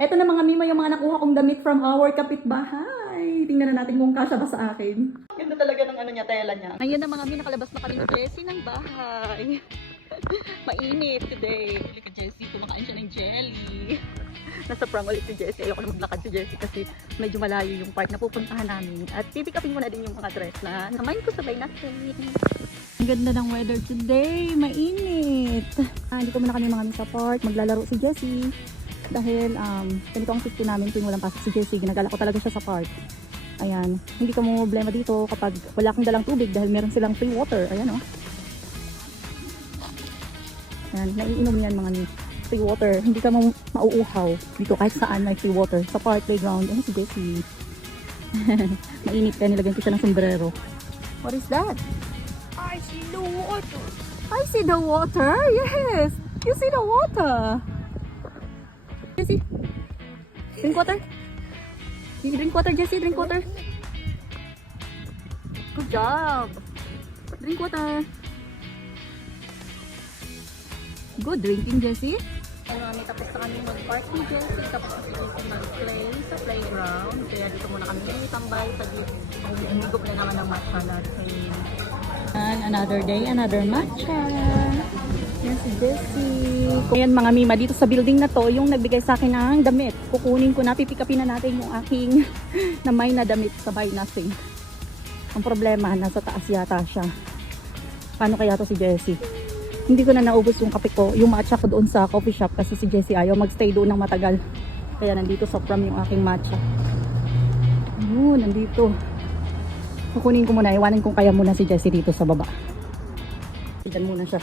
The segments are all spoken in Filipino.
Eto na mga mima yung mga nakuha kong damit from our kapitbahay. Tingnan na natin kung kasya ba sa akin. Ganda talaga ng ano niya, tela niya. Ayun na mga mi, nakalabas na kami ng Jessie ng bahay. Mainit today. Bili ka Jessie, kumakain siya ng jelly. Nasa prom ulit si Jessie. Ayoko na maglakad si Jessie kasi medyo malayo yung park na pupuntahan namin. At pipick upin ko na din yung mga dress na namayin ko sabay natin. Ang ganda ng weather today. Mainit. Ah, hindi ko muna kami mga sa park. Maglalaro si Jessie. Dahil um, ganito ang safety namin tuwing walang pasok si Jessie. Ginagala ko talaga siya sa park. Ayan. Hindi ka mo problema dito kapag wala kang dalang tubig dahil meron silang free water. Ayan oh. Ayan. Naiinom yan mga ni free water. Hindi ka mo mauuhaw dito kahit saan may free water. Sa park, playground. Ayan si Jessie. Mainit kaya nilagyan ko siya ng sombrero. What is that? I see the water. I see the water. Yes. You see the water. Jessie. Drink water. You drink water, Jessie. Drink water. Good job. Drink water. Good drinking, Jessie. Ano, may tapos na kami mag-park ni Jessie. Tapos si Jessie mag-play sa playground. Kaya dito muna kami tambay higop na naman ng matcha natin. And another day, another matcha. Yan si Jessie. Ayan mga mima, dito sa building na to, yung nagbigay sa akin ng damit. Kukunin ko na, pipikapin na natin yung aking na may na damit sa buy nothing. Ang problema, nasa taas yata siya. Paano kaya to si Jessie? Hindi ko na naubos yung kape ko, yung matcha ko doon sa coffee shop kasi si Jessie ayaw magstay doon ng matagal. Kaya nandito sa prom yung aking matcha. Ayun, nandito. Kukunin ko muna, iwanan ko kaya muna si Jessie dito sa baba. Diyan muna siya.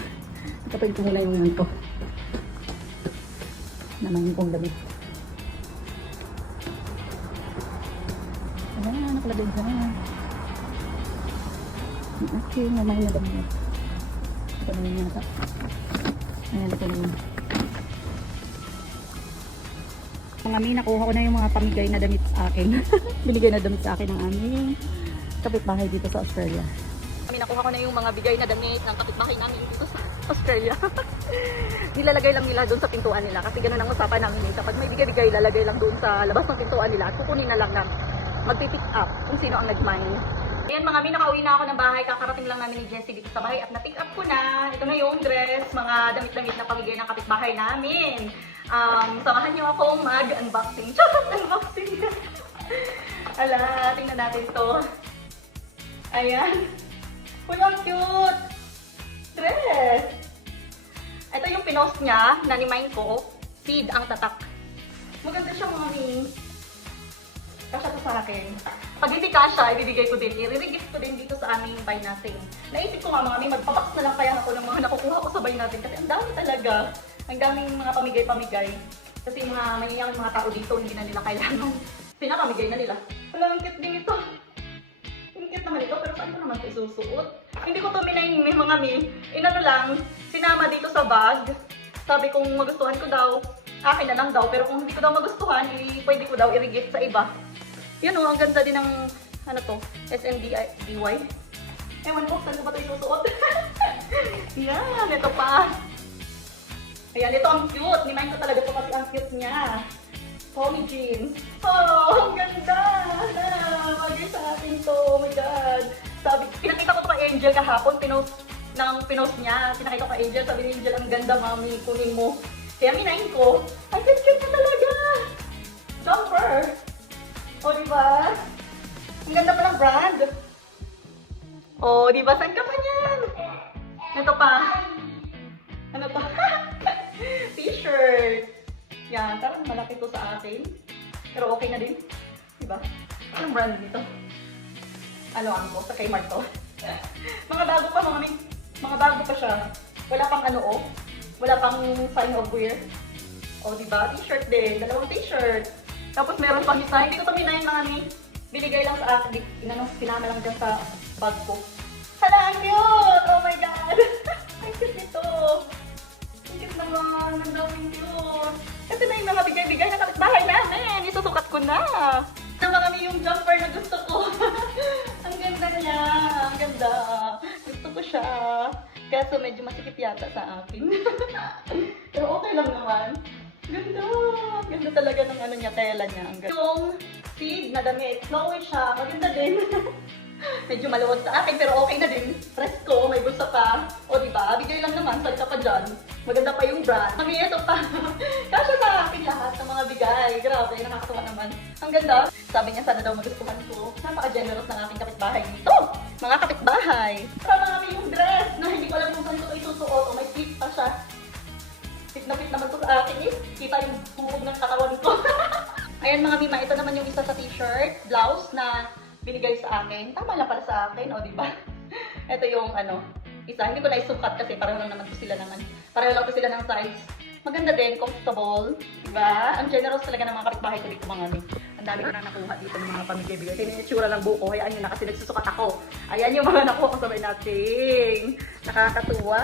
Kapag muna yung yan ko. Naman kong damit. Ayan, nakalagay dyan. Ang aking mamay na damit. Ito na yun yata. Ayan, ito na yun. Mga mi, nakuha ko na yung mga pamigay na damit sa akin. Binigay na damit sa akin ng aming kapitbahay dito sa Australia. Kami nakuha ko na yung mga bigay na damit ng kapitbahay namin dito sa Australia. Nilalagay lang nila doon sa pintuan nila kasi ganun ang usapan namin eh. Kapag may bigay-bigay, lalagay lang doon sa labas ng pintuan nila at kukunin na lang na magpipick up kung sino ang nag-mine. Ayan mga mi, nakauwi na ako ng bahay. Kakarating lang namin ni Jessie dito sa bahay at na-pick up ko na. Ito na yung dress, mga damit-damit na pamigay ng kapitbahay namin. Um, samahan niyo ako mag-unboxing. Charot, unboxing! Ala, tingnan natin to. Ayan. Uy, ang cute! Dress! Ito yung pinost niya, na ni ko. Seed ang tatak. Maganda siya, mami. Kasha to sa akin. Pag hindi kasha, ibibigay ko din. I-regift ko din dito sa aming buy natin. Naisip ko nga, mami, magpabox na lang kaya ako ng mga nakukuha ko sa buy natin. Kasi ang dami talaga. Ang daming mga pamigay-pamigay. Kasi mga mangyayang mga tao dito, hindi na nila kailangan. Pinapamigay na nila. Wala, ang cute din ito. Ang cute naman ito, pero saan ko naman ito isusuot? Hindi ko to minayin may mga mi. Inano lang, sinama dito sa bag. Sabi kong magustuhan ko daw, akin na lang daw. Pero kung hindi ko daw magustuhan, i- pwede ko daw i-regift sa iba. Yan o, ang ganda din ng, ano to, SMDY. Ewan ko, saan ko ba ito isusuot? Yan, ito pa. Ayan, ito ang cute. Nimayin ko talaga ito kasi ang cute niya. Tommy jeans. Oh, ang ganda! Ah, Bagay sa akin to. Oh my God. Sabi, pinakita ko to kay Angel kahapon. Pinost, ng pinost niya. Pinakita ko kay Angel. Sabi ni Angel, ang ganda, mami. Kunin mo. Kaya minayin ko. Ay, cute, na talaga. Jumper. O, di ba? Ang ganda pa ng brand. O, di ba? Saan ka pa niyan? Ito pa. Ano to? T-shirt. Yan, parang malaki to sa atin. Pero okay na din. Diba? Anong brand nito? Ano ang ko? Sa Kmart to. mga bago pa, mga, mga bago pa siya. Wala pang ano oh. Wala pang sign of wear. O, diba? T-shirt din. Dalawang t-shirt. Tapos meron pang isa. Hindi ko to minayin mga mi. Binigay lang sa akin. Inano, pinama lang dyan sa bag ko. Hala, ang ganda! Gusto ko siya! Kaso medyo masikip yata sa akin. Pero okay lang naman. Ganda! Ganda talaga ng ano niya, tela niya. Ang ganda. Yung feed na damit, flowy siya, maganda din. Medyo maluwag sa akin, pero okay na din. Presko, may bulsa pa. O di ba? Bigay lang naman, sal ka pa dyan. Maganda pa yung brand. Mami, ito pa. Kasya sa akin lahat ng mga bigay. Grabe, nakakatuwa naman. Ang ganda. Sabi niya, sana daw magustuhan ko. Napaka-generous ng aking kapitbahay dito. Mga kapitbahay. Para kami yung dress na hindi ko alam kung saan ko isusuot. O may fit pa siya. Fit na fit naman to sa akin eh. Kita yung bubog ng katawan ko. Ayan mga Mima, ito naman yung isa sa t-shirt, blouse na binigay sa akin. Tama lang pala sa akin, o di ba? Ito yung ano, isa. Hindi ko na isukat kasi pareho lang naman sila naman. Pareho lang sila ng size. Maganda din, comfortable. Diba? Ang generous talaga ng mga kapitbahay ko dito mga mi. Ang dami ko na nakuha dito ng mga pamigay-bigay. Tingnan yung itsura ng buko. Hayaan nyo na kasi nagsusukat ako. Ayan yung mga nakuha ko sabay natin. Nakakatuwa.